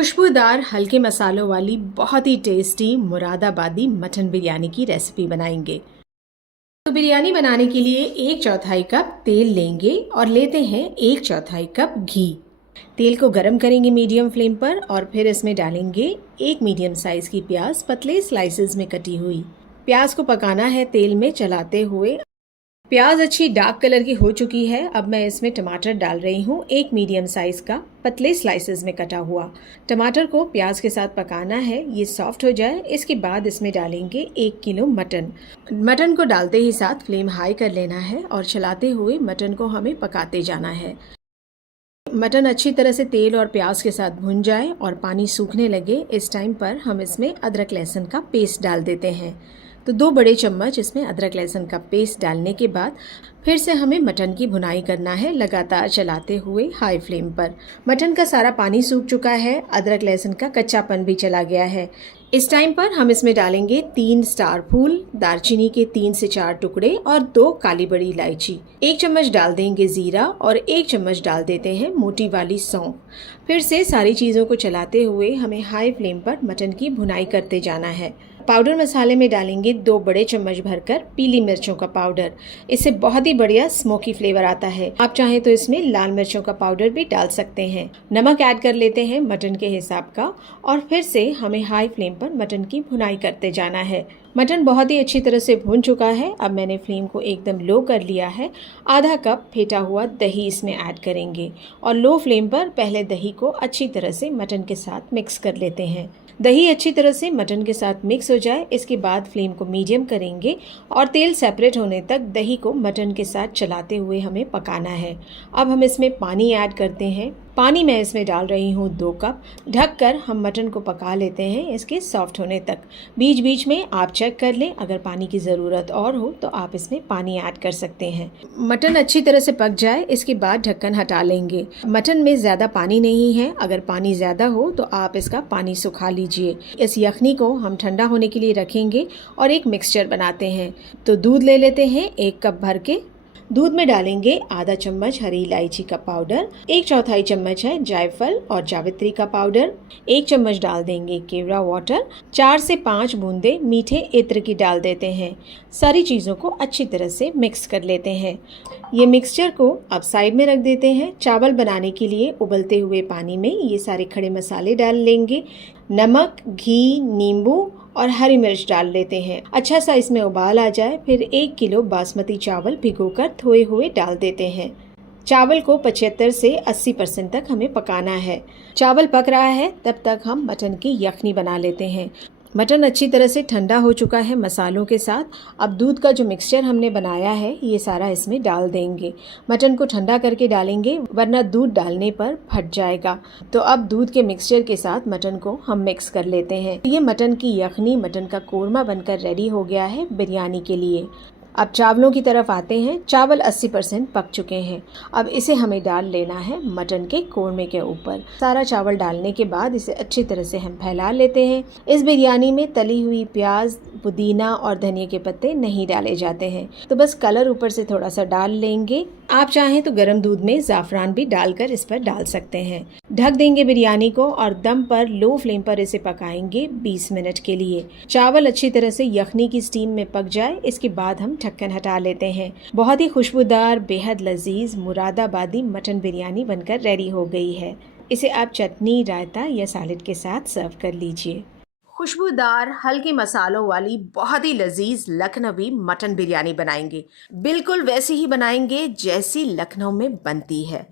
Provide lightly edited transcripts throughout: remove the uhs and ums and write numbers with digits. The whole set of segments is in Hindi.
खुशबूदार हल्के मसालों वाली बहुत ही टेस्टी मुरादाबादी मटन बिरयानी की रेसिपी बनाएंगे। तो बिरयानी बनाने के लिए 1/4 कप तेल लेंगे और लेते हैं 1/4 कप घी। तेल को गरम करेंगे मीडियम फ्लेम पर और फिर इसमें डालेंगे एक मीडियम साइज की प्याज पतले स्लाइसेस में कटी हुई। प्याज को पकाना है तेल में चलाते हुए। प्याज अच्छी डार्क कलर की हो चुकी है। अब मैं इसमें टमाटर डाल रही हूँ, एक मीडियम साइज का पतले स्लाइसेस में कटा हुआ। टमाटर को प्याज के साथ पकाना है, ये सॉफ्ट हो जाए। इसके बाद इसमें डालेंगे 1 किलो मटन। मटन को डालते ही साथ फ्लेम हाई कर लेना है और चलाते हुए मटन को हमें पकाते जाना है। मटन अच्छी तरह से तेल और प्याज के साथ भुन जाए और पानी सूखने लगे, इस टाइम पर हम इसमें अदरक लहसुन का पेस्ट डाल देते हैं। तो 2 बड़े चम्मच इसमें अदरक लहसुन का पेस्ट डालने के बाद फिर से हमें मटन की भुनाई करना है, लगातार चलाते हुए हाई फ्लेम पर। मटन का सारा पानी सूख चुका है, अदरक लहसुन का कच्चापन भी चला गया है। इस टाइम पर हम इसमें डालेंगे 3 स्टार फूल, दालचीनी के 3 से 4 टुकड़े और 2 काली बड़ी इलायची। 1 चम्मच डाल देंगे जीरा और 1 चम्मच डाल देते हैं मोटी वाली सौंफ। फिर से सारी चीज़ों को चलाते हुए हमें हाई फ्लेम पर मटन की भुनाई करते जाना है। पाउडर मसाले में डालेंगे 2 बड़े चम्मच भरकर पीली मिर्चों का पाउडर। इससे बहुत ही बढ़िया स्मोकी फ्लेवर आता है। आप चाहें तो इसमें लाल मिर्चों का पाउडर भी डाल सकते हैं। नमक ऐड कर लेते हैं मटन के हिसाब का और फिर से हमें हाई फ्लेम पर मटन की भुनाई करते जाना है। मटन बहुत ही अच्छी तरह से भुन चुका है। अब मैंने फ्लेम को एकदम लो कर लिया है। आधा कप फेंटा हुआ दही इसमें ऐड करेंगे और लो फ्लेम पर पहले दही को अच्छी तरह से मटन के साथ मिक्स कर लेते हैं। दही अच्छी तरह से मटन के साथ मिक्स हो जाए, इसके बाद फ्लेम को मीडियम करेंगे और तेल सेपरेट होने तक दही को मटन के साथ चलाते हुए हमें पकाना है। अब हम इसमें पानी ऐड करते हैं। पानी मैं इसमें डाल रही हूँ 2 कप। ढककर हम मटन को पका लेते हैं इसके सॉफ्ट होने तक। बीच बीच में आप चेक कर लें, अगर पानी की ज़रूरत और हो तो आप इसमें पानी ऐड कर सकते हैं। मटन अच्छी तरह से पक जाए, इसके बाद ढक्कन हटा लेंगे। मटन में ज़्यादा पानी नहीं है, अगर पानी ज़्यादा हो तो आप इसका पानी सुखा लीजिए। इस यखनी को हम ठंडा होने के लिए रखेंगे और एक मिक्सचर बनाते हैं। तो दूध ले लेते हैं 1 कप भर के। दूध में डालेंगे आधा चम्मच हरी इलायची का पाउडर, 1/4 चम्मच है जायफल और जावित्री का पाउडर, 1 चम्मच डाल देंगे केवड़ा वाटर, 4 से 5 बूंदे मीठे इत्र की डाल देते हैं। सारी चीज़ों को अच्छी तरह से मिक्स कर लेते हैं। ये मिक्सचर को अब साइड में रख देते हैं। चावल बनाने के लिए उबलते हुए पानी में ये सारे खड़े मसाले डाल लेंगे। नमक, घी, नींबू और हरी मिर्च डाल लेते हैं। अच्छा सा इसमें उबाल आ जाए, फिर 1 किलो बासमती चावल भिगोकर धोए हुए डाल देते हैं। चावल को 75 से 80% तक हमें पकाना है। चावल पक रहा है, तब तक हम मटन की यखनी बना लेते हैं। मटन अच्छी तरह से ठंडा हो चुका है मसालों के साथ। अब दूध का जो मिक्सचर हमने बनाया है ये सारा इसमें डाल देंगे। मटन को ठंडा करके डालेंगे, वरना दूध डालने पर फट जाएगा। तो अब दूध के मिक्सचर के साथ मटन को हम मिक्स कर लेते हैं। ये मटन की यखनी, मटन का कोरमा बनकर रेडी हो गया है बिरयानी के लिए। अब चावलों की तरफ आते हैं। चावल 80% पक चुके हैं। अब इसे हमें डाल लेना है मटन के कोरमे के ऊपर। सारा चावल डालने के बाद इसे अच्छी तरह से हम फैला लेते हैं। इस बिरयानी में तली हुई प्याज, पुदीना और धनिया के पत्ते नहीं डाले जाते हैं, तो बस कलर ऊपर से थोड़ा सा डाल लेंगे। आप चाहें तो गर्म दूध में ज़ाफ़रान भी डालकर इस पर डाल सकते हैं। ढक देंगे बिरयानी को और दम पर लो फ्लेम पर इसे पकाएंगे 20 मिनट के लिए। चावल अच्छी तरह से यखनी की स्टीम में पक जाए, इसके बाद हम ढक्कन हटा लेते हैं। बहुत ही खुशबूदार, बेहद लजीज मुरादाबादी मटन बिरयानी बनकर रेडी हो गई है। इसे आप चटनी, रायता या सैलेड के साथ सर्व कर लीजिए। खुशबूदार हल्के मसालों वाली बहुत ही लजीज लखनवी मटन बिरयानी बनाएंगे। बिल्कुल वैसी ही बनाएंगे जैसी लखनऊ में बनती है।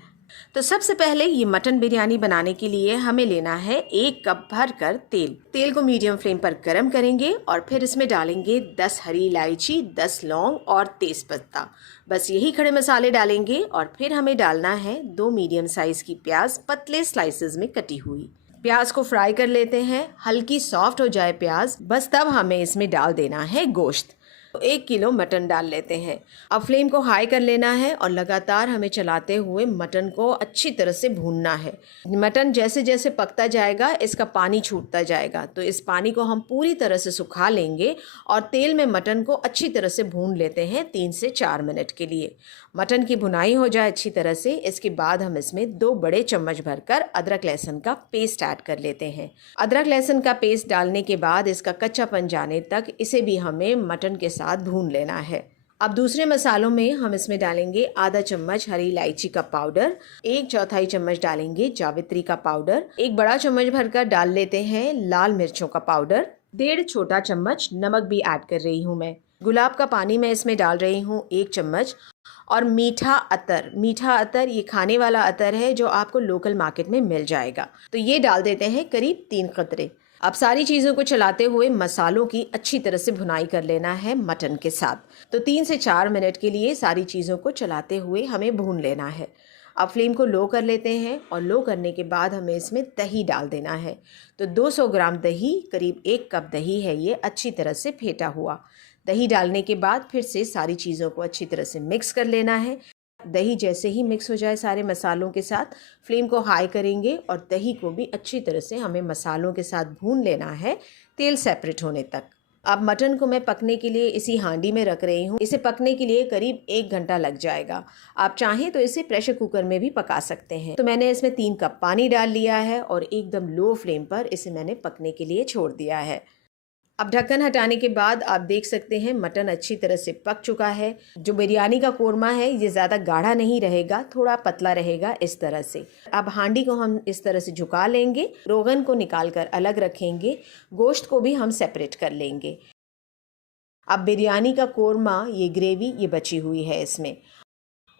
तो सबसे पहले ये मटन बिरयानी बनाने के लिए हमें लेना है 1 कप भर कर तेल। तेल को मीडियम फ्लेम पर गरम करेंगे और फिर इसमें डालेंगे 10 हरी इलायची, 10 लौंग और तेज़पत्ता। बस यही खड़े मसाले डालेंगे और फिर हमें डालना है 2 मीडियम साइज़ की प्याज पतले स्लाइसेस में कटी हुई। प्याज को फ्राई कर लेते हैं। हल्की सॉफ्ट हो जाए प्याज, बस तब हमें इसमें डाल देना है गोश्त। 1 किलो मटन डाल लेते हैं। अब फ्लेम को हाई कर लेना है और लगातार हमें चलाते हुए मटन को अच्छी तरह से भूनना है। मटन जैसे जैसे पकता जाएगा इसका पानी छूटता जाएगा, तो इस पानी को हम पूरी तरह से सुखा लेंगे और तेल में मटन को अच्छी तरह से भून लेते हैं 3 से 4 मिनट के लिए। मटन की भुनाई हो जाए अच्छी तरह से, इसके बाद हम इसमें 2 बड़े चम्मच भरकर अदरक लहसुन का पेस्ट ऐड कर लेते हैं। अदरक लहसुन का पेस्ट डालने के बाद इसका कच्चापन जाने तक इसे भी हमें मटन के साथ भून लेना है। अब दूसरे मसालों में हम इसमें डालेंगे आधा चम्मच हरी इलायची का पाउडर, 1/4 चम्मच डालेंगे जावित्री का पाउडर, 1 बड़ा चम्मच भरकर डाल लेते हैं लाल मिर्चों का पाउडर, 1.5 छोटा चम्मच नमक भी ऐड कर रही हूँ मैं। गुलाब का पानी मैं इसमें डाल रही हूँ 1 चम्मच, और मीठा अतर ये खाने वाला अतर है जो आपको लोकल मार्केट में मिल जाएगा, तो ये डाल देते हैं करीब 3 कतरे। अब सारी चीज़ों को चलाते हुए मसालों की अच्छी तरह से भुनाई कर लेना है मटन के साथ। तो 3 से 4 मिनट के लिए सारी चीज़ों को चलाते हुए हमें भून लेना है। अब फ्लेम को लो कर लेते हैं और लो करने के बाद हमें इसमें दही डाल देना है। तो 200 ग्राम दही, करीब 1 कप दही है ये, अच्छी तरह से फेंटा हुआ। दही डालने के बाद फिर से सारी चीज़ों को अच्छी तरह से मिक्स कर लेना है। दही जैसे ही मिक्स हो जाए सारे मसालों के साथ, फ्लेम को हाई करेंगे और दही को भी अच्छी तरह से हमें मसालों के साथ भून लेना है, तेल सेपरेट होने तक। अब मटन को मैं पकने के लिए इसी हांडी में रख रही हूँ। इसे पकने के लिए करीब 1 घंटा लग जाएगा। आप चाहें तो इसे प्रेशर कुकर में भी पका सकते हैं। तो मैंने इसमें 3 कप पानी डाल लिया है और एकदम लो फ्लेम पर इसे मैंने पकने के लिए छोड़ दिया है। अब ढक्कन हटाने के बाद आप देख सकते हैं मटन अच्छी तरह से पक चुका है। जो बिरयानी का कोरमा है ये ज़्यादा गाढ़ा नहीं रहेगा, थोड़ा पतला रहेगा इस तरह से। अब हांडी को हम इस तरह से झुका लेंगे, रोगन को निकाल कर अलग रखेंगे, गोश्त को भी हम सेपरेट कर लेंगे। अब बिरयानी का कोरमा, ये ग्रेवी ये बची हुई है इसमें।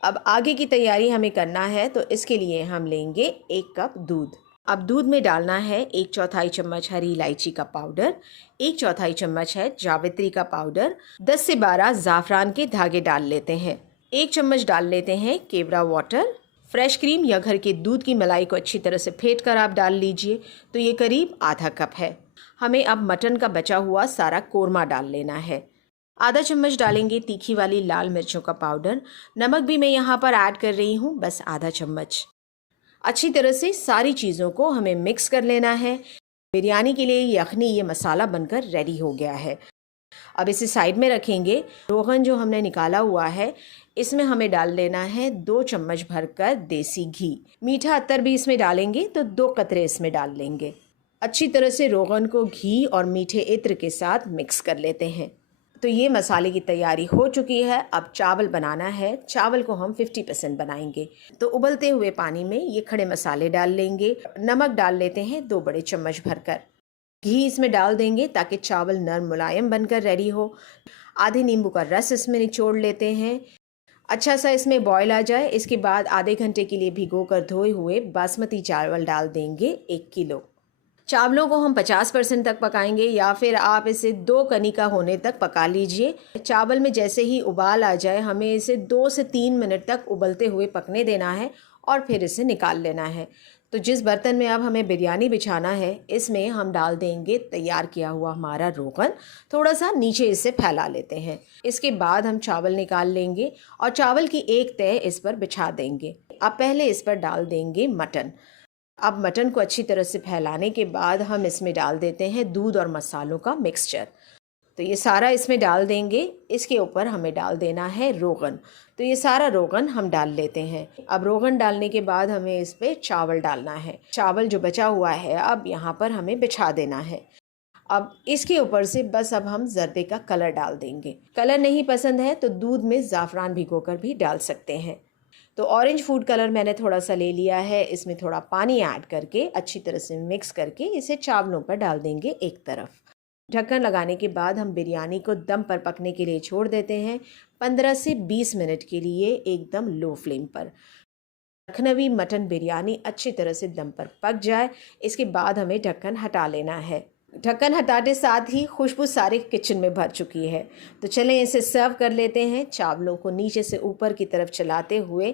अब आगे की तैयारी हमें करना है, तो इसके लिए हम लेंगे 1 कप दूध। अब दूध में डालना है 1/4 चम्मच हरी इलायची का पाउडर, 1/4 चम्मच है जावित्री का पाउडर, 10 से 12 ज़ाफ़रान के धागे डाल लेते हैं। 1 चम्मच डाल लेते हैं केवड़ा वाटर। फ्रेश क्रीम या घर के दूध की मलाई को अच्छी तरह से फेंट कर आप डाल लीजिए। तो ये करीब आधा कप है। हमें अब मटन का बचा हुआ सारा कोरमा डाल लेना है। आधा चम्मच डालेंगे तीखी वाली लाल मिर्चों का पाउडर। नमक भी मैं यहाँ पर ऐड कर रही हूँ, बस आधा चम्मच। अच्छी तरह से सारी चीज़ों को हमें मिक्स कर लेना है। बिरयानी के लिए यखनी ये मसाला बनकर रेडी हो गया है। अब इसे साइड में रखेंगे। रोगन जो हमने निकाला हुआ है इसमें हमें डाल लेना है 2 चम्मच भरकर देसी घी। मीठा अत्तर भी इसमें डालेंगे तो 2 कतरे इसमें डाल लेंगे। अच्छी तरह से रोगन को घी और मीठे इत्र के साथ मिक्स कर लेते हैं। तो ये मसाले की तैयारी हो चुकी है। अब चावल बनाना है। चावल को हम 50% बनाएंगे। तो उबलते हुए पानी में ये खड़े मसाले डाल लेंगे। नमक डाल लेते हैं 2 बड़े चम्मच भरकर। घी इसमें डाल देंगे ताकि चावल नरम मुलायम बनकर रेडी हो। आधे नींबू का रस इसमें निचोड़ लेते हैं। अच्छा सा इसमें बॉयल आ जाए, इसके बाद आधे घंटे के लिए भिगो कर धोए हुए बासमती चावल डाल देंगे 1 किलो। चावलों को हम 50% तक पकाएंगे या फिर आप इसे 2 कनिका होने तक पका लीजिए। चावल में जैसे ही उबाल आ जाए हमें इसे 2 से 3 मिनट तक उबलते हुए पकने देना है और फिर इसे निकाल लेना है। तो जिस बर्तन में अब हमें बिरयानी बिछाना है इसमें हम डाल देंगे तैयार किया हुआ हमारा रोगन। थोड़ा सा नीचे इसे फैला लेते हैं। इसके बाद हम चावल निकाल लेंगे और चावल की एक तह इस पर बिछा देंगे। अब पहले इस पर डाल देंगे मटन। अब मटन को अच्छी तरह से फैलाने के बाद हम इसमें डाल देते हैं दूध और मसालों का मिक्सचर। तो ये सारा इसमें डाल देंगे। इसके ऊपर हमें डाल देना है रोगन। तो ये सारा रोगन हम डाल लेते हैं। अब रोगन डालने के बाद हमें इस पर चावल डालना है। चावल जो बचा हुआ है अब यहाँ पर हमें बिछा देना है। अब इसके ऊपर से बस अब हम जर्दे का कलर डाल देंगे। कलर नहीं पसंद है तो दूध में ज़ाफ़रान भिगोकर भी डाल सकते हैं। तो ऑरेंज फूड कलर मैंने थोड़ा सा ले लिया है। इसमें थोड़ा पानी ऐड करके अच्छी तरह से मिक्स करके इसे चावलों पर डाल देंगे एक तरफ। ढक्कन लगाने के बाद हम बिरयानी को दम पर पकने के लिए छोड़ देते हैं 15 से 20 मिनट के लिए एकदम लो फ्लेम पर। लखनवी मटन बिरयानी अच्छी तरह से दम पर पक जाए इसके बाद हमें ढक्कन हटा लेना है। ढक्कन हटाते साथ ही खुशबू सारे किचन में भर चुकी है। तो चलें इसे सर्व कर लेते हैं। चावलों को नीचे से ऊपर की तरफ चलाते हुए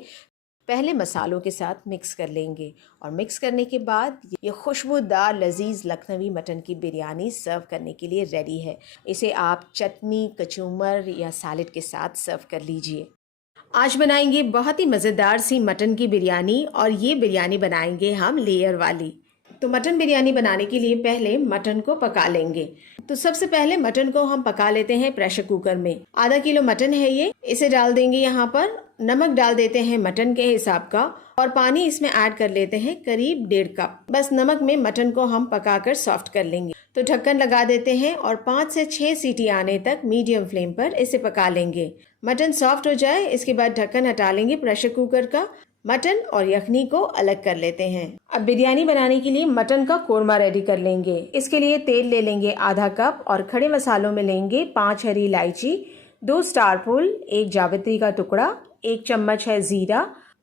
पहले मसालों के साथ मिक्स कर लेंगे और मिक्स करने के बाद ये खुशबूदार लजीज लखनवी मटन की बिरयानी सर्व करने के लिए रेडी है। इसे आप चटनी, कचूमर या सैलेड के साथ सर्व कर लीजिए। आज बनाएंगे बहुत ही मज़ेदार सी मटन की बिरयानी और ये बिरयानी बनाएंगे हम लेयर वाली। तो मटन बिरयानी बनाने के लिए पहले मटन को पका लेंगे। तो सबसे पहले मटन को हम पका लेते हैं प्रेशर कुकर में। आधा किलो मटन है ये, इसे डाल देंगे यहाँ पर नमक डाल देते हैं मटन के हिसाब का और पानी इसमें ऐड कर लेते हैं करीब 1.5 कप। बस नमक में मटन को हम पकाकर सॉफ्ट कर लेंगे। तो ढक्कन लगा देते हैं और 5 से 6 सीटी आने तक मीडियम फ्लेम पर इसे पका लेंगे। मटन सॉफ्ट हो जाए इसके बाद ढक्कन हटा लेंगे प्रेशर कुकर का। मटन और यखनी को अलग कर लेते हैं। अब बिरयानी बनाने के लिए मटन का कोरमा रेडी कर लेंगे। इसके लिए तेल ले लेंगे आधा कप और खड़े मसालों में लेंगे 5 हरी इलायची, 2 स्टार फूल, 1 जावित्री का टुकड़ा, 1 चम्मच है जीरा,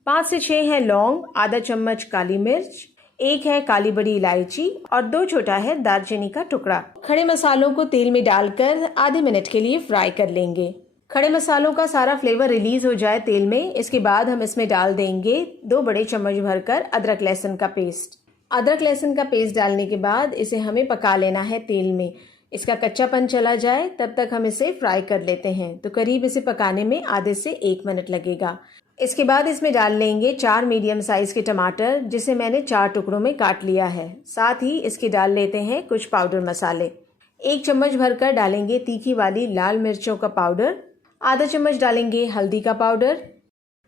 5 से 6 है लौंग, आधा चम्मच काली मिर्च, 1 है काली बड़ी इलायची और 2 छोटा है दालचीनी का टुकड़ा। खड़े मसालों को तेल में डालकर आधे मिनट के लिए फ्राई कर लेंगे। खड़े मसालों का सारा फ्लेवर रिलीज हो जाए तेल में, इसके बाद हम इसमें डाल देंगे 2 बड़े चम्मच भरकर अदरक लहसुन का पेस्ट। अदरक लहसुन का पेस्ट डालने के बाद इसे हमें पका लेना है तेल में। इसका कच्चापन चला जाए तब तक हम इसे फ्राई कर लेते हैं। तो करीब इसे पकाने में आधे से 1 मिनट लगेगा। इसके बाद इसमें डाल लेंगे 4 मीडियम साइज के टमाटर, जिसे मैंने 4 टुकड़ों में काट लिया है। साथ ही इसके डाल लेते हैं कुछ पाउडर मसाले। 1 चम्मच भरकर डालेंगे तीखी वाली लाल मिर्चों का पाउडर, आधा चम्मच डालेंगे हल्दी का पाउडर,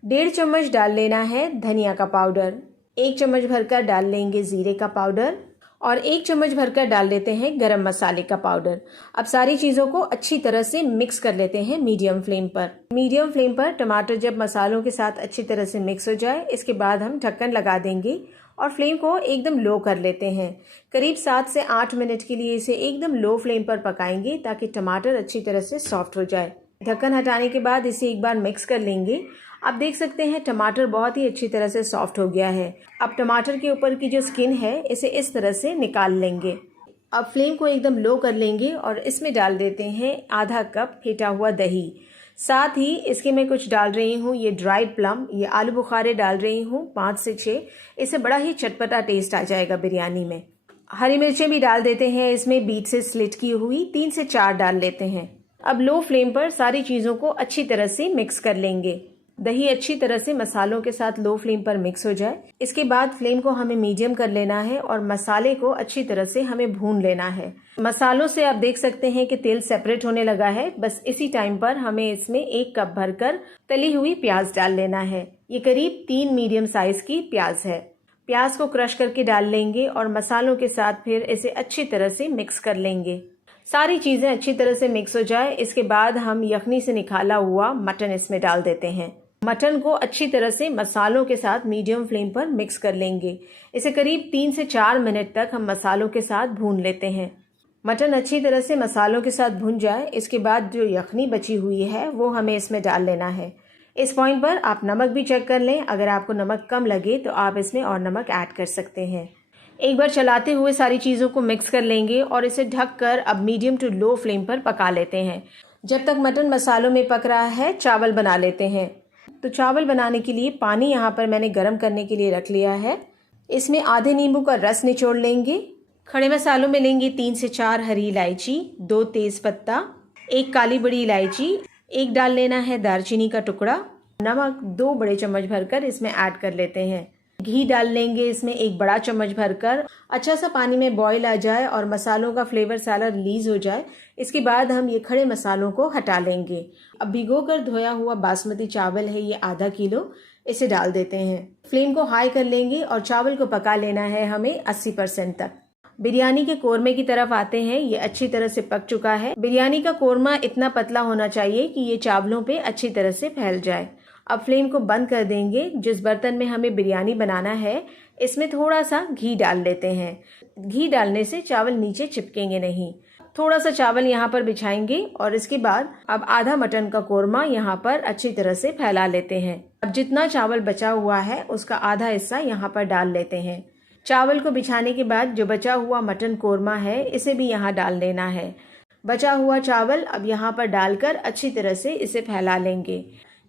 1.5 चम्मच डाल लेना है धनिया का पाउडर, 1 चम्मच भरकर डाल लेंगे जीरे का पाउडर और 1 चम्मच भरकर डाल लेते हैं गरम मसाले का पाउडर। अब सारी चीज़ों को अच्छी तरह से मिक्स कर लेते हैं मीडियम फ्लेम पर। मीडियम फ्लेम पर टमाटर जब मसालों के साथ अच्छी तरह से मिक्स हो जाए इसके बाद हम ढक्कन लगा देंगे और फ्लेम को एकदम लो कर लेते हैं। करीब 7 से 8 मिनट के लिए इसे एकदम लो फ्लेम पर पकाएंगे ताकि टमाटर अच्छी तरह से सॉफ्ट हो जाए। ढक्कन हटाने के बाद इसे एक बार मिक्स कर लेंगे। आप देख सकते हैं टमाटर बहुत ही अच्छी तरह से सॉफ्ट हो गया है। अब टमाटर के ऊपर की जो स्किन है इसे इस तरह से निकाल लेंगे। अब फ्लेम को एकदम लो कर लेंगे और इसमें डाल देते हैं आधा कप फेटा हुआ दही। साथ ही इसके मैं कुछ डाल रही हूँ ये ड्राइड प्लम, ये आलू बुखारे डाल रही हूँ 5 से 6। इससे बड़ा ही चटपटा टेस्ट आ जाएगा बिरयानी में। हरी मिर्चें भी डाल देते हैं इसमें, बीच से स्लिट की हुई 3 से 4 डाल लेते हैं। अब लो फ्लेम पर सारी चीज़ों को अच्छी तरह से मिक्स कर लेंगे। दही अच्छी तरह से मसालों के साथ लो फ्लेम पर मिक्स हो जाए इसके बाद फ्लेम को हमें मीडियम कर लेना है और मसाले को अच्छी तरह से हमें भून लेना है। मसालों से आप देख सकते हैं कि तेल सेपरेट होने लगा है। बस इसी टाइम पर हमें इसमें 1 कप भरकर तली हुई प्याज डाल लेना है। ये करीब 3 मीडियम साइज की प्याज है। प्याज को क्रश करके डाल लेंगे और मसालों के साथ फिर इसे अच्छी तरह से मिक्स कर लेंगे। सारी चीज़ें अच्छी तरह से मिक्स हो जाए इसके बाद हम यखनी से निकाला हुआ मटन इसमें डाल देते हैं। मटन को अच्छी तरह से मसालों के साथ मीडियम फ्लेम पर मिक्स कर लेंगे। इसे करीब 3 से 4 मिनट तक हम मसालों के साथ भून लेते हैं। मटन अच्छी तरह से मसालों के साथ भून जाए इसके बाद जो यखनी बची हुई है वो हमें इसमें डाल लेना है। इस पॉइंट पर आप नमक भी चेक कर लें। अगर आपको नमक कम लगे तो आप इसमें और नमक ऐड कर सकते हैं। एक बार चलाते हुए सारी चीज़ों को मिक्स कर लेंगे और इसे ढककर अब मीडियम टू लो फ्लेम पर पका लेते हैं। जब तक मटन मसालों में पक रहा है चावल बना लेते हैं। तो चावल बनाने के लिए पानी यहाँ पर मैंने गर्म करने के लिए रख लिया है। इसमें आधे नींबू का रस निचोड़ लेंगे। खड़े मसालों में लेंगे 3 से 4 हरी इलायची, 2 तेज पत्ता, 1 काली बड़ी इलायची, 1 डाल लेना है दालचीनी का टुकड़ा, नमक 2 बड़े चम्मच भरकर इसमें ऐड कर लेते हैं। घी डाल लेंगे इसमें 1 बड़ा चम्मच भरकर। अच्छा सा पानी में बॉईल आ जाए और मसालों का फ्लेवर सारा रिलीज हो जाए इसके बाद हम ये खड़े मसालों को हटा लेंगे। अब भिगोकर धोया हुआ बासमती चावल है ये आधा किलो, इसे डाल देते हैं। फ्लेम को हाई कर लेंगे और चावल को पका लेना है हमें 80% तक। बिरयानी के कोरमे की तरफ आते हैं। ये अच्छी तरह से पक चुका है। बिरयानी का कोरमा इतना पतला होना चाहिए कि ये चावलों पे अच्छी तरह से फैल जाए। अब फ्लेम को बंद कर देंगे। जिस बर्तन में हमें बिरयानी बनाना है इसमें थोड़ा सा घी डाल लेते हैं। घी डालने से चावल नीचे चिपकेंगे नहीं। थोड़ा सा चावल यहाँ पर बिछाएंगे और इसके बाद अब आधा मटन का कोरमा यहाँ पर अच्छी तरह से फैला लेते हैं। अब जितना चावल बचा हुआ है उसका आधा हिस्सा यहाँ पर डाल लेते हैं। चावल को बिछाने के बाद जो बचा हुआ मटन कोरमा है इसे भी यहाँ डाल लेना है। बचा हुआ चावल अब यहाँ पर डालकर अच्छी तरह से इसे फैला लेंगे।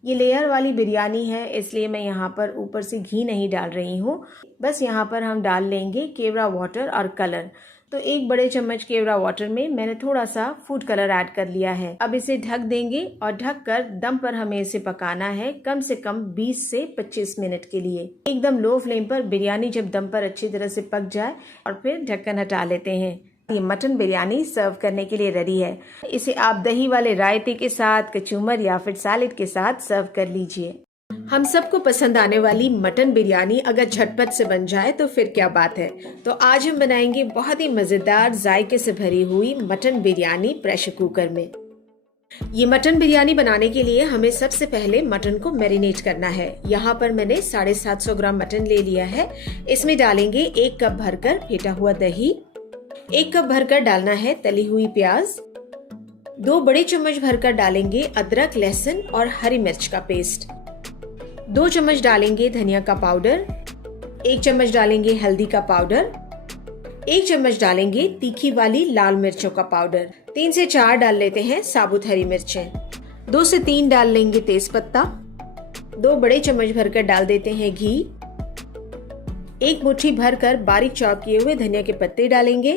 ये लेयर वाली बिरयानी है इसलिए मैं यहाँ पर ऊपर से घी नहीं डाल रही हूँ। बस यहाँ पर हम डाल लेंगे केवड़ा वाटर और कलर। तो 1 बड़े चम्मच केवड़ा वाटर में मैंने थोड़ा सा फूड कलर ऐड कर लिया है। अब इसे ढक देंगे और ढककर दम पर हमें इसे पकाना है कम से कम 20 से 25 मिनट के लिए। एकदम लो फ्लेम पर बिरयानी जब दम पर अच्छी तरह से पक जाए और फिर ढक्कन हटा लेते हैं। ये मटन बिरयानी सर्व करने के लिए रेडी है। इसे आप दही वाले रायते के साथ, कचूमर या फिर सैलेड के साथ सर्व कर लीजिए। हम सबको पसंद आने वाली मटन बिरयानी अगर झटपट से बन जाए तो फिर क्या बात है। तो आज हम बनाएंगे बहुत ही मज़ेदार जायके से भरी हुई मटन बिरयानी प्रेशर कुकर में। ये मटन बिरयानी बनाने के लिए हमें सबसे पहले मटन को मैरिनेट करना है। यहाँ पर मैंने 750 ग्राम मटन ले लिया है। इसमें डालेंगे 1 कप भरकर फेटा हुआ दही, 1 कप भरकर डालना है तली हुई प्याज, 2 बड़े चम्मच भरकर डालेंगे अदरक, लहसुन और हरी मिर्च का पेस्ट, 2 चम्मच डालेंगे धनिया का पाउडर, 1 चम्मच डालेंगे हल्दी का पाउडर, 1 चम्मच डालेंगे तीखी वाली लाल मिर्चों का पाउडर, 3 से 4 डाल लेते हैं साबुत हरी मिर्चें, 2 से 3 डाल लेंगे तेजपत्ता, 2 बड़े चम्मच भरकर डाल देते हैं घी, 1 मुट्ठी भरकर बारीक चॉप किए हुए धनिया के पत्ते डालेंगे,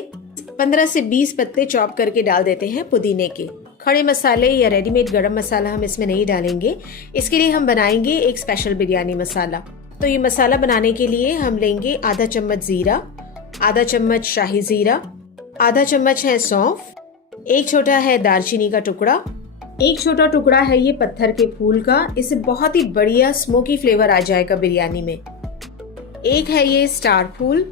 15 से 20 पत्ते चॉप करके डाल देते हैं पुदीने के। खड़े मसाले या रेडीमेड गरम मसाला हम इसमें नहीं डालेंगे। इसके लिए हम बनाएंगे एक स्पेशल बिरयानी मसाला। तो ये मसाला बनाने के लिए हम लेंगे आधा चम्मच जीरा, आधा चम्मच शाही जीरा, आधा चम्मच है सौंफ, 1 छोटा है दालचीनी का टुकड़ा, 1 छोटा टुकड़ा है ये पत्थर के फूल का। इससे बहुत ही बढ़िया स्मोकी फ्लेवर आ जाएगा बिरयानी में। 1 है ये स्टार फूल,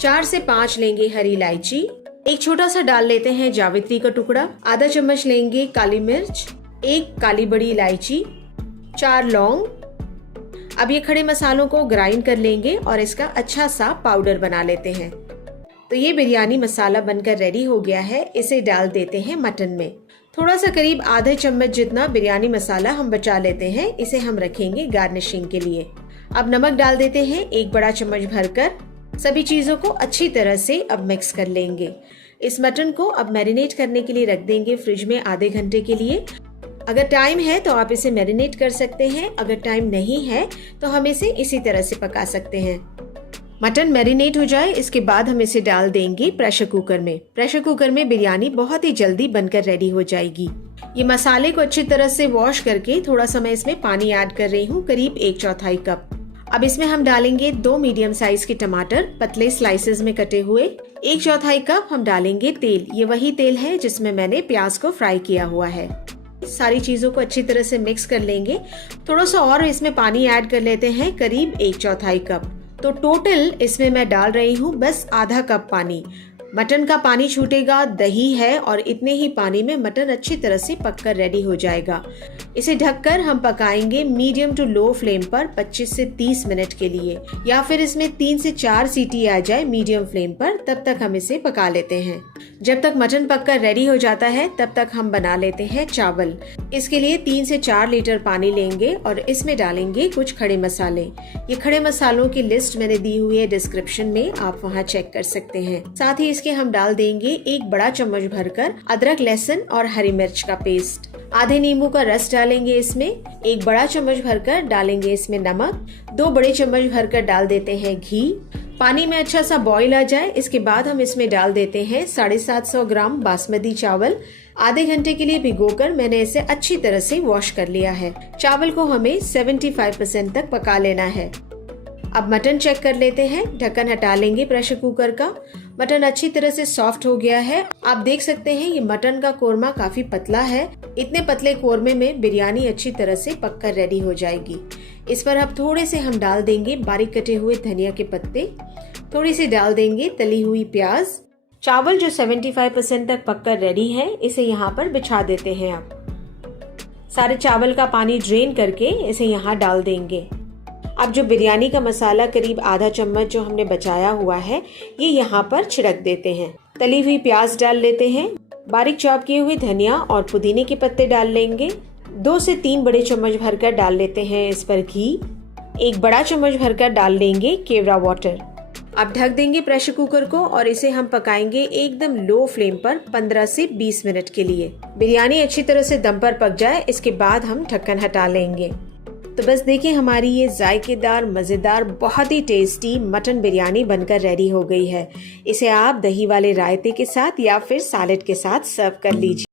4 से 5 लेंगे हरी इलायची, 1 छोटा सा डाल लेते हैं जावित्री का टुकड़ा, आधा चम्मच लेंगे काली मिर्च, 1 काली बड़ी इलायची, 4 लौंग। अब ये खड़े मसालों को ग्राइंड कर लेंगे और इसका अच्छा सा पाउडर बना लेते हैं। तो ये बिरयानी मसाला बनकर रेडी हो गया है। इसे डाल देते हैं मटन में। थोड़ा सा करीब आधे चम्मच जितना बिरयानी मसाला हम बचा लेते हैं। इसे हम रखेंगे गार्निशिंग के लिए। अब नमक डाल देते हैं 1 बड़ा चम्मच भरकर। सभी चीजों को अच्छी तरह से अब मिक्स कर लेंगे। इस मटन को अब मैरिनेट करने के लिए रख देंगे फ्रिज में आधे घंटे के लिए। अगर टाइम है तो आप इसे मैरिनेट कर सकते हैं, अगर टाइम नहीं है तो हम इसे इसी तरह से पका सकते हैं। मटन मैरिनेट हो जाए इसके बाद हम इसे डाल देंगे प्रेशर कुकर में। प्रेशर कुकर में बिरयानी बहुत ही जल्दी बनकर रेडी हो जाएगी। ये मसाले को अच्छी तरह से वॉश करके थोड़ा सा मैं इसमें पानी ऐड कर रही हूँ, करीब 1/4 कप। अब इसमें हम डालेंगे 2 मीडियम साइज के टमाटर पतले स्लाइसेस में कटे हुए, 1/4 कप हम डालेंगे तेल। ये वही तेल है जिसमें मैंने प्याज को फ्राई किया हुआ है। सारी चीजों को अच्छी तरह से मिक्स कर लेंगे। थोड़ा सा और इसमें पानी ऐड कर लेते हैं, करीब 1/4 कप। तो टोटल इसमें मैं डाल रही हूँ बस आधा कप पानी। मटन का पानी छूटेगा, दही है और इतने ही पानी में मटन अच्छी तरह से पककर रेडी हो जाएगा। इसे ढककर हम पकाएंगे मीडियम टू लो फ्लेम पर 25 से 30 मिनट के लिए, या फिर इसमें 3 से 4 सीटी आ जाए मीडियम फ्लेम पर, तब तक हम इसे पका लेते हैं। जब तक मटन पककर रेडी हो जाता है तब तक हम बना लेते हैं चावल। इसके लिए 3 से 4 लीटर पानी लेंगे और इसमें डालेंगे कुछ खड़े मसाले। ये खड़े मसालों की लिस्ट मैंने दी हुई है डिस्क्रिप्शन में, आप वहाँ चेक कर सकते हैं। साथ ही इसके हम डाल देंगे 1 बड़ा चम्मच भरकर अदरक, लहसुन और हरी मिर्च का पेस्ट। आधे नींबू का रस डालेंगे इसमें, 1 बड़ा चम्मच भरकर डालेंगे इसमें नमक, 2 बड़े चम्मच भरकर डाल देते हैं घी। पानी में अच्छा सा बॉईल आ जाए इसके बाद हम इसमें डाल देते हैं 750 ग्राम बासमती चावल। आधे घंटे के लिए भिगोकर मैंने इसे अच्छी तरह से वॉश कर लिया है। चावल को हमें 75% तक पका लेना है। अब मटन चेक कर लेते हैं। ढक्कन हटा लेंगे प्रेशर कुकर का। मटन अच्छी तरह से सॉफ्ट हो गया है। आप देख सकते हैं ये मटन का कोरमा काफी पतला है। इतने पतले कोरमे में बिरयानी अच्छी तरह से पककर रेडी हो जाएगी। इस पर अब थोड़े से हम डाल देंगे बारीक कटे हुए धनिया के पत्ते, थोड़ी सी डाल देंगे तली हुई प्याज। चावल जो 75% तक पककर रेडी है, इसे यहाँ पर बिछा देते हैं। अब सारे चावल का पानी ड्रेन करके इसे यहाँ डाल देंगे। अब जो बिरयानी का मसाला करीब आधा चम्मच जो हमने बचाया हुआ है, ये यहाँ पर छिड़क देते हैं। तली हुई प्याज डाल लेते हैं, बारीक चॉप किए हुए धनिया और पुदीने के पत्ते डाल लेंगे। 2 से 3 बड़े चम्मच भरकर डाल लेते हैं इस पर घी। 1 बड़ा चम्मच भरकर डाल लेंगे केवड़ा वाटर। अब ढक देंगे प्रेशर कुकर को और इसे हम पकाएंगे एकदम लो फ्लेम पर 15 से 20 मिनट के लिए। बिरयानी अच्छी तरह से दम पर पक जाए इसके बाद हम ढक्कन हटा लेंगे। तो बस देखिए हमारी ये जायकेदार, मजेदार, बहुत ही टेस्टी मटन बिरयानी बनकर रेडी हो गई है। इसे आप दही वाले रायते के साथ या फिर सैलेड के साथ सर्व कर लीजिए।